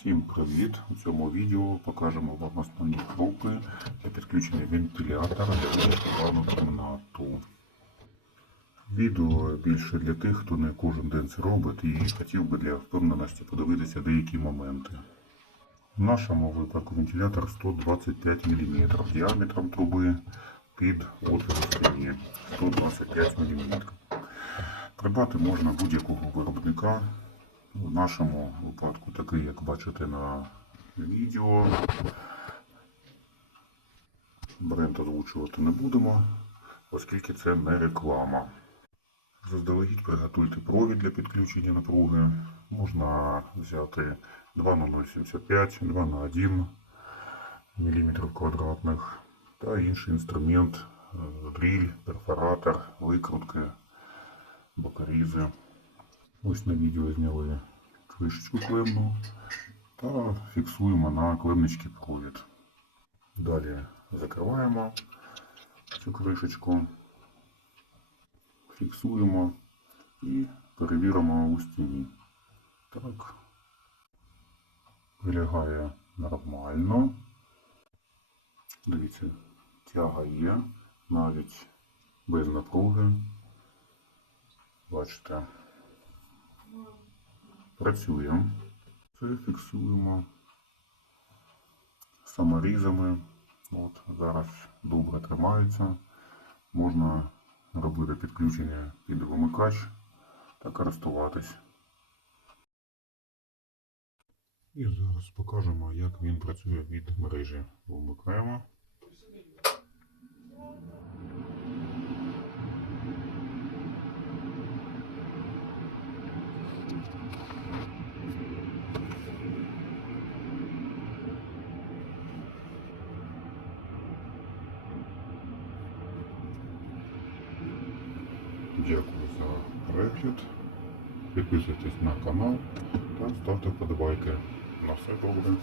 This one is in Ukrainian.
Всім привіт! У цьому відео покажемо вам основні кроки для підключення вентилятора для ванну кімнату. Відео більше для тих, хто не кожен день це робить і хотів би для впевненості подивитися деякі моменти. В нашому випадку вентилятор 125 мм діаметром труби під отвір стіні 125 мм. Придбати можна будь-якого виробника. В нашому випадку такий, як бачите на відео. Бренд озвучувати не будемо, оскільки це не реклама. Заздалегідь приготуйте провід для підключення напруги. Можна взяти 2 на 075, 2 на 1 мм квадратних та інший інструмент, е, дріль, перфоратор, викрутки, бокорізи. Ось на відео зняли кришечку клемну та фіксуємо на клемнички провід. Далі закриваємо цю кришечку, фіксуємо і перевіримо у стіні. Так, вилягає нормально. Дивіться, тяга є, навіть без напруги. Бачите, працює. Це фіксуємо саморізами. От, зараз добре тримається. Можна робити підключення під вимикач та користуватись. І зараз покажемо, як він працює від мережі. Вмикаємо. Дякую за перегляд. Підписуйтесь на канал та ставте подобайки. На все добре.